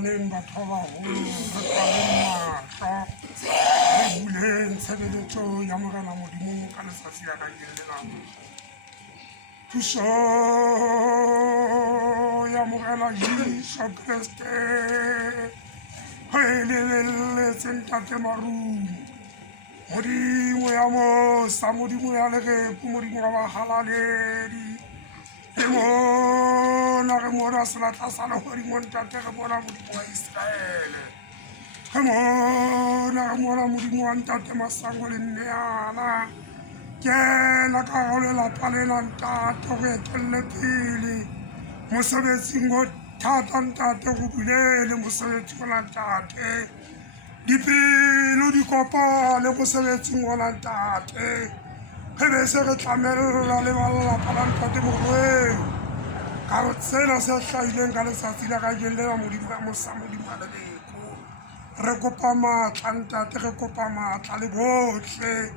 Tshwaneng batho ba baholo re qaleng matla re buleng tshebeletso ya Morena Modimo ka letsatsi la kajeno lena. Thuso ya Morena Jesu Kriste ho elelletse ntate Marumo, Modimo ya mosa, Modimo ya lerepo, Modimo wa bahalaledi. Re mona re mona selatla sa lehodimo ntate, re mona Modimo wa Israele. Re mona Modimo wa ntate Masango le Nneana. Kena ka hara lelapa lena ntate, re etelle pele mosebetsing o thata ntate, re bulele mosebetsi ona ntate. Dipelo di kopane mosebetsing ona ntate. Re be se re tlamella le ba lelapa la ntate Morweng ka sena se hlahileng ka letsatsi la kajeno lena, Modimo ya mosa, Modimo wa lerepo. Re kopa matla ntate, re kopa matla le bohle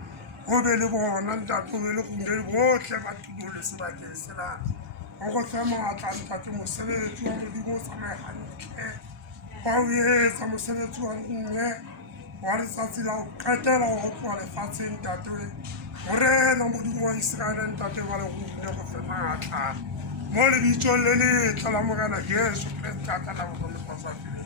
ho be le bona ntate, ho be le kgone bohle ba tulong le sebakeng sena. O re fe matla ntate, mosebetsi wa Modimo o tsamaye hantle, wa ho etsa mosebetsi wa nne wa letsatsi la ho qetela ho tloha lefatsheng ntate. Morena Modimo wa Israele ntate wa lerone, re fe matla mo lebitsong le letle la Morena Jesu Kriste a ka la bohlokwa.